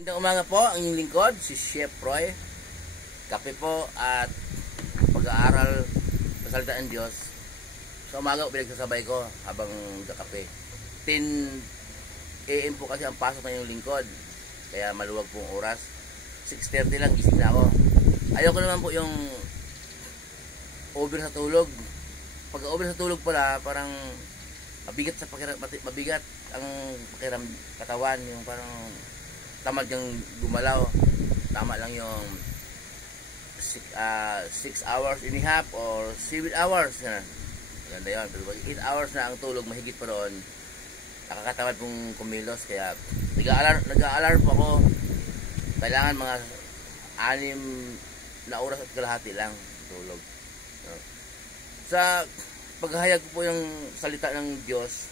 Magandang umaga po, ang inyong lingkod, si Chef Roy. Kape po at pag-aaral sa salita ng Diyos. Sa umaga po pinagsasabay ko habang nagkakape. 10 AM po kasi ang pasok ng inyong lingkod. Kaya maluwag pong oras. 6:30 lang, gising na ako. Ayoko naman po yung over sa tulog. Pag over sa tulog pala, parang mabigat ang pakiram katawan, yung parang tamad yung gumalaw. Tama lang yung 6 hours and a half or 7 hours na. Ganda yun. Pero 8 hours na ang tulog, mahigit pa roon, nakakatamad pong kumilos. Kaya nag-a-alarm po ako. Kailangan mga 6 na oras at kalahati lang tulog. Sa paghahayag ko po yung salita ng Diyos,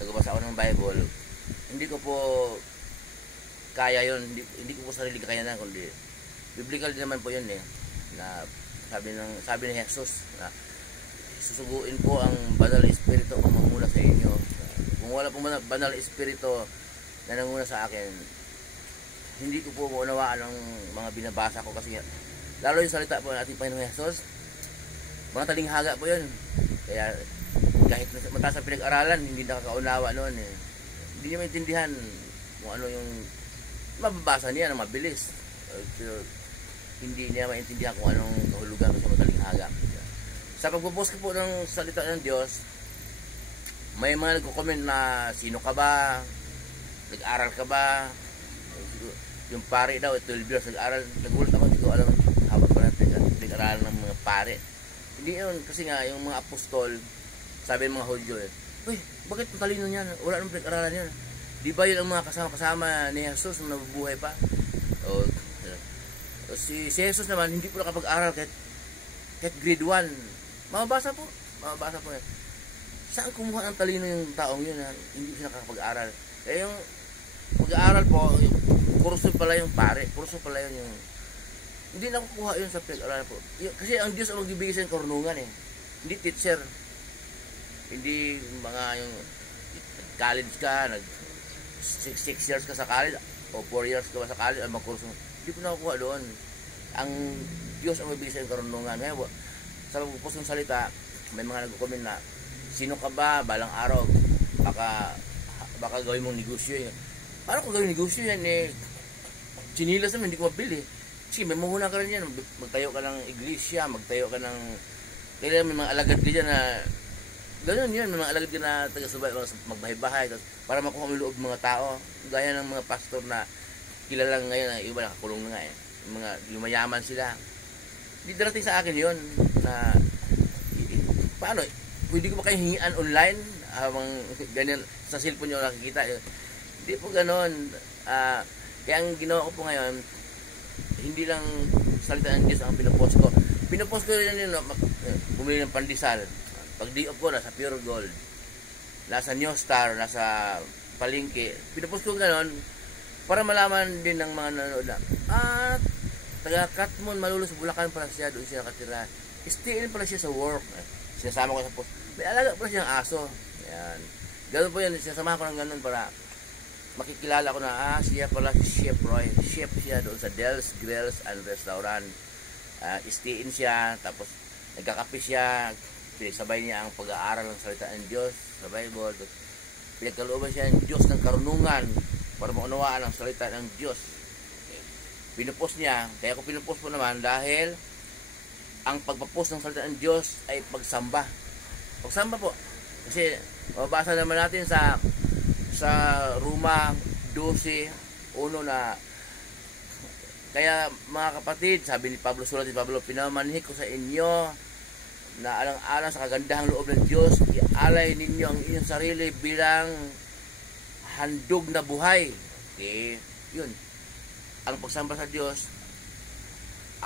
nagbabasa ako ng Bible, hindi ko po kaya yun, hindi ko po sarili kakayanan, kundi biblical din naman po yun na sabi ni Jesus na susuguin po ang banal na espiritu kung mamula sa inyo. Kung wala po banal na espiritu na nanguna sa akin, hindi ko po maunawaan ang mga binabasa ko, kasi lalo yung salita po ng ating Panginoong Jesus, mga talinghaga po yun. Kaya kahit mataas sa pinag-aralan, hindi nakakaunawa noon hindi niya maintindihan kung ano yung mababasa niya na mabilis. Pero hindi niya maintindihan kung anong kahulugan sa mga talinghaga. Sa pagpo-post ko po ng salita ng Diyos, may mga nagko-comment na sino ka ba? Nag-aral ka ba? Yung pare daw, 12 years nag-aral. Nagulat ako, hindi ko alam habang pa natin nag-aral ng mga pare. Hindi yun, kasi nga yung mga apostol, sabi ng mga Hudyo uy, bakit matalino niyan? Wala nang pinag-aralan yan. Di ba yun ang mga kasama-kasama ni Jesus nung nabubuhay pa? O, si Jesus naman, hindi po nakapag-aral kahit grade 1. Mababasa po yan. Saan kumuha ng talino yung taong yun na hindi siya nakapag-aral? Kaya yung pag-aaral po, yung kurso pala yung pare, kurso pala yun yung hindi nakukuha yun sa pinag-aralan po. Kasi ang Diyos ang magbibigay sa karunungan hindi teacher. Hindi mga yung college ka, 6 years ka sa college o 4 years ka sa college, ang mga kurso. Hindi ko nakukuha doon. Ang Diyos ang magbibigay sa karunungan. Ngayon, sa pagpupos ng salita, may mga nagko-comment na sino ka ba balang araw? Baka gawin mong negosyo yun. Paano kung gawin negosyo yan chinilas naman, hindi ko mabili. Sige, may muhuna ka rin yan. Magtayo ka ng iglesia, magtayo ka ng kailangan may mga alagad ka dyan na gano'n yun, may mga alagad ka na taga-subay, magbahay-bahay para makuha mo loob mga tao, gaya ng mga pastor na kilalang ngayon na iba nakakulong na nga yung mga lumayaman sila. Hindi darating sa akin yun na paano, pwede ko ba kayo hingian online habang ganyan sa cellphone nyo nakikita hindi po gano'n. Kaya ang ginawa ko po ngayon, hindi lang salita ng Diyos ang pinopost ko. Pinopost ko rin yun, bumili ng pandesal. Pag di-off ko, nasa Pure Gold, nasa New Star, nasa palengke. Pinopost ko gano'n para malaman din ng mga nanonood na taga Katmon, Malolos, Bulacan pala siya, doon siya nakatira. Stay in pala siya sa work. Sinasama ko sa post. May alaga pala siyang aso. Ayan. Gano'n po yan, sinasama ko ng gano'n para makikilala ko na siya pala si Chef Roy. Chef siya doon sa Del's Grills and Restaurant. Stay in siya, tapos nagkakape siya, pinagsabay niya ang pag-aaral ng salita ng Diyos sa Bible. Pinagkalooban siya ng Diyos ng karunungan para maunawaan ang salita ng Diyos. Pinupost niya, kaya ko pinupost po naman dahil ang pagpapost ng salita ng Diyos ay pagsamba. Pagsamba po. Kasi mababasa naman natin sa Roma 12:1 na kaya mga kapatid, sabi ni Pablo, sulat ni Pablo, pinamanhik ko sa inyo na alang-alang sa kagandahang loob ng Diyos, ialay ninyo ang inyong sarili bilang handog na buhay. Okay, yun. Ang pagsamba sa Diyos,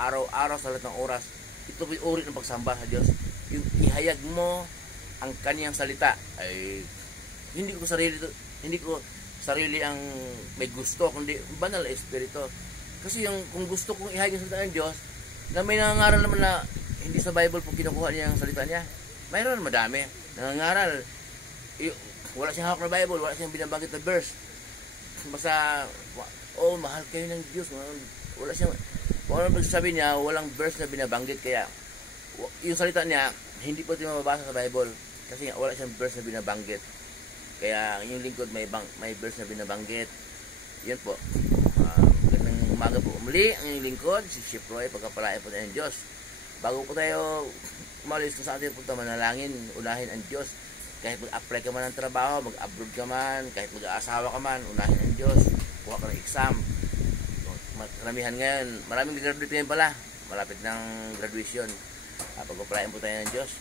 araw-araw sa lahat ng oras, ito po yung uri ng pagsamba sa Diyos. Yung ihayag mo ang kaniyang salita. Ay hindi ko sarili ang may gusto, kundi banal na espiritu. Kasi kung gusto kong ihayag ang salita ng Diyos, na may nangangaral naman na hindi sa Bible po kinukuha niya ang salita niya, mayroon madami nangangaral, wala siyang hawak na Bible, wala siyang binabanggit na verse, basta, oh, mahal kayo ng Diyos. Wala siyang, wala pagsasabi niya, walang verse na binabanggit. Kaya, yung salita niya, hindi po ito mababasa sa Bible. Kasi wala siyang verse na binabanggit. Kaya, yung lingkod may verse na binabanggit. Yun po. Magandang umaga po. Muli, ang yung lingkod, si Chef Roy, pagkapalain po tayo ng Diyos. Bago po tayo umalis sa ating punta, manalangin, unahin ang Diyos. Kahit mag-apply ka man ng trabaho, mag-abroad ka man, kahit mag-aasawa ka man, unahin ang Diyos. Kuha ka ng exam. Karamihan ngayon, maraming graduate ngayon pala. Malapit ng graduation. Pag-applyin po tayo ng Diyos.